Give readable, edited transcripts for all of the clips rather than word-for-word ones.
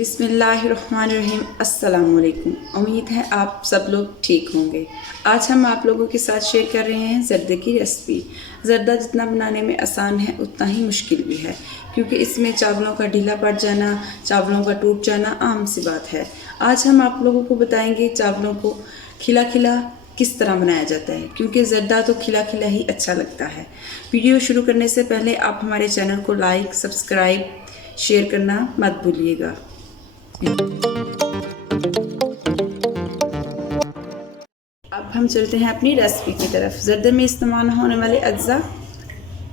बिस्मिल्लाहिर्रहमानिर्रहीम। अस्सलाम वालेकुम। उम्मीद है आप सब लोग ठीक होंगे। आज हम आप लोगों के साथ शेयर कर रहे हैं ज़र्दे की रेसिपी। ज़र्दा जितना बनाने में आसान है उतना ही मुश्किल भी है, क्योंकि इसमें चावलों का ढीला पड़ जाना, चावलों का टूट जाना आम सी बात है। आज हम आप लोगों को बताएंगे चावलों को खिला खिला किस तरह बनाया जाता है, क्योंकि ज़र्दा तो खिला खिला ही अच्छा लगता है। वीडियो शुरू करने से पहले आप हमारे चैनल को लाइक, सब्सक्राइब, शेयर करना मत भूलिएगा। अब हम चलते हैं अपनी रेसिपी की तरफ। ज़र्दे में इस्तेमाल होने वाले अज्जा: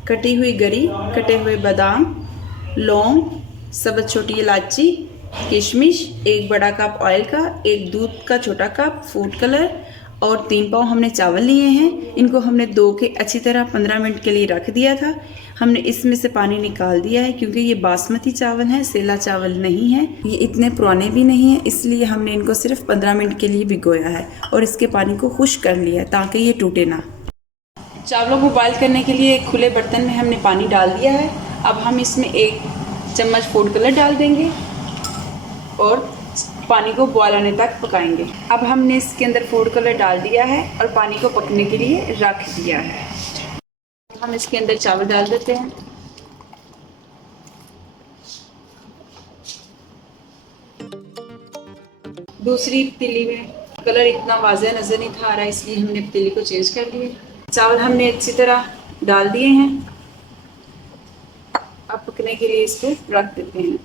कटी हुई गरी, कटे हुए बादाम, लौंग, सब्ज़ छोटी इलायची, किशमिश, एक बड़ा कप ऑयल का, एक दूध का छोटा कप, फूड कलर और 3 पाव हमने चावल लिए हैं। इनको हमने धो के अच्छी तरह 15 मिनट के लिए रख दिया था। हमने इसमें से पानी निकाल दिया है, क्योंकि ये बासमती चावल है, सेला चावल नहीं है। ये इतने पुराने भी नहीं है, इसलिए हमने इनको सिर्फ 15 मिनट के लिए भिगोया है और इसके पानी को खुश्क कर लिया है ताकि ये टूटे ना। चावलों को बॉयल करने के लिए एक खुले बर्तन में हमने पानी डाल दिया है। अब हम इसमें 1 चम्मच फूड कलर डाल देंगे और पानी को बॉयल आने तक पकाएंगे। अब हमने इसके अंदर फूड कलर डाल दिया है और पानी को पकने के लिए रख दिया है। हम इसके अंदर चावल डाल देते हैं। दूसरी पतीली में कलर इतना वाज़ेह नज़र नहीं था आ रहा, इसलिए हमने पतीली को चेंज कर दिया। चावल हमने अच्छी तरह डाल दिए हैं। अब पकने के लिए इसको रख देते हैं।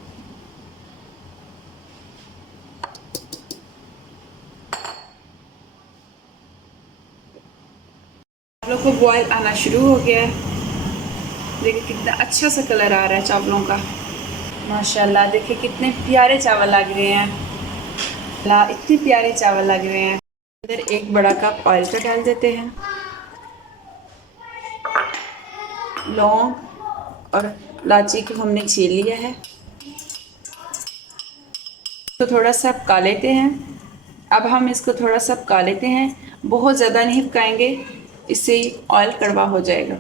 चावलों को बॉयल आना शुरू हो गया है। देखिए कितना अच्छा सा कलर आ रहा है चावलों का, माशाल्लाह। देखिए कितने प्यारे चावल लग रहे हैं, इतने प्यारे चावल लग रहे हैं। अंदर 1 बड़ा कप ऑयल का डाल देते हैं। लौंग और इलायची को हमने छील लिया है, तो थोड़ा सा पका लेते हैं। अब हम इसको थोड़ा सा पका लेते हैं, बहुत ज़्यादा नहीं पकाएंगे, इससे ऑयल कड़वा हो जाएगा।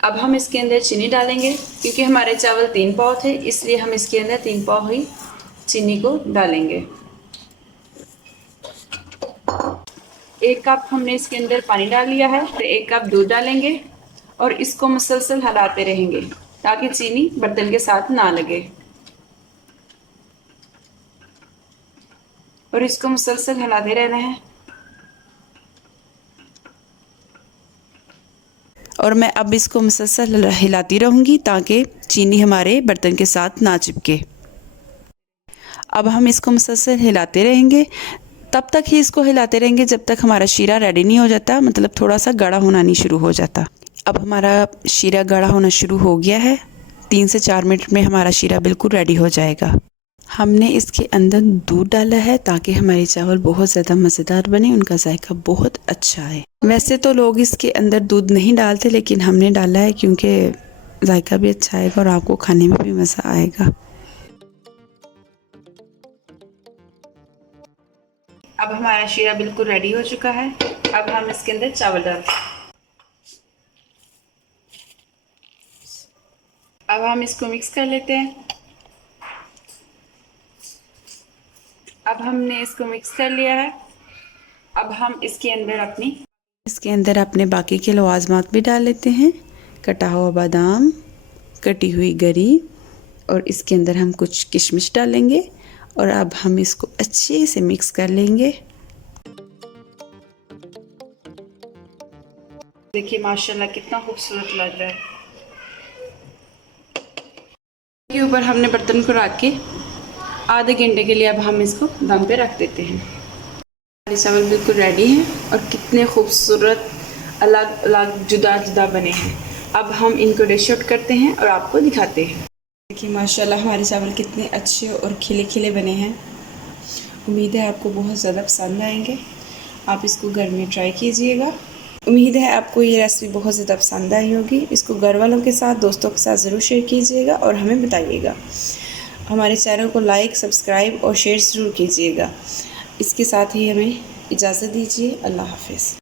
अब हम इसके अंदर चीनी डालेंगे, क्योंकि हमारे चावल 3 पाव थे, इसलिए हम इसके अंदर 3 पाव ही चीनी को डालेंगे। 1 कप हमने इसके अंदर पानी डाल लिया है, तो 1 कप दूध डालेंगे और इसको मुसलसल हिलाते रहेंगे ताकि चीनी बर्तन के साथ ना लगे। और इसको मुसलसल हिलाते रहना है। और मैं अब इसको मुसलसल हिलाती रहूँगी ताकि चीनी हमारे बर्तन के साथ ना चिपके। अब हम इसको मुसलसल हिलाते रहेंगे, तब तक ही इसको हिलाते रहेंगे जब तक हमारा शीरा रेडी नहीं हो जाता, मतलब थोड़ा सा गाढ़ा होना नहीं शुरू हो जाता। अब हमारा शीरा गाढ़ा होना शुरू हो गया है। 3 से 4 मिनट में हमारा शीरा बिल्कुल रेडी हो जाएगा। हमने इसके अंदर दूध डाला है ताकि हमारे चावल बहुत ज़्यादा मज़ेदार बने, उनका जायका बहुत अच्छा है। वैसे तो लोग इसके अंदर दूध नहीं डालते, लेकिन हमने डाला है क्योंकि जायका भी अच्छा आएगा और आपको खाने में भी मज़ा आएगा। अब हमारा शीरा बिल्कुल रेडी हो चुका है। अब हम इसके अंदर चावल डालते हैं। अब हम इसको मिक्स कर लेते हैं। अब हमने इसको मिक्स कर लिया है। अब हम इसके अंदर अपने बाकी के लवाजमात भी डाल लेते हैं। कटा हुआ बादाम, कटी हुई गरी और इसके अंदर हम कुछ किशमिश डालेंगे और अब हम इसको अच्छे से मिक्स कर लेंगे। देखिए माशाल्लाह कितना खूबसूरत लग रहा है। के ऊपर हमने बर्तन को रख के आधे घंटे के लिए अब हम इसको दम पे रख देते हैं। हमारे चावल बिल्कुल रेडी हैं और कितने खूबसूरत अलग अलग जुदा जुदा बने हैं। अब हम इनको डिश आउट करते हैं और आपको दिखाते हैं। देखिए माशाल्लाह हमारे चावल कितने अच्छे और खिले खिले बने हैं। उम्मीद है आपको बहुत ज़्यादा पसंद आएंगे। आप इसको घर में ट्राई कीजिएगा। उम्मीद है आपको ये रेसिपी बहुत ज़्यादा पसंद आई होगी। इसको घर वालों के साथ, दोस्तों के साथ ज़रूर शेयर कीजिएगा और हमें बताइएगा। हमारे चैनल को लाइक, सब्सक्राइब और शेयर ज़रूर कीजिएगा। इसके साथ ही हमें इजाज़त दीजिए। अल्लाह हाफ़िज़।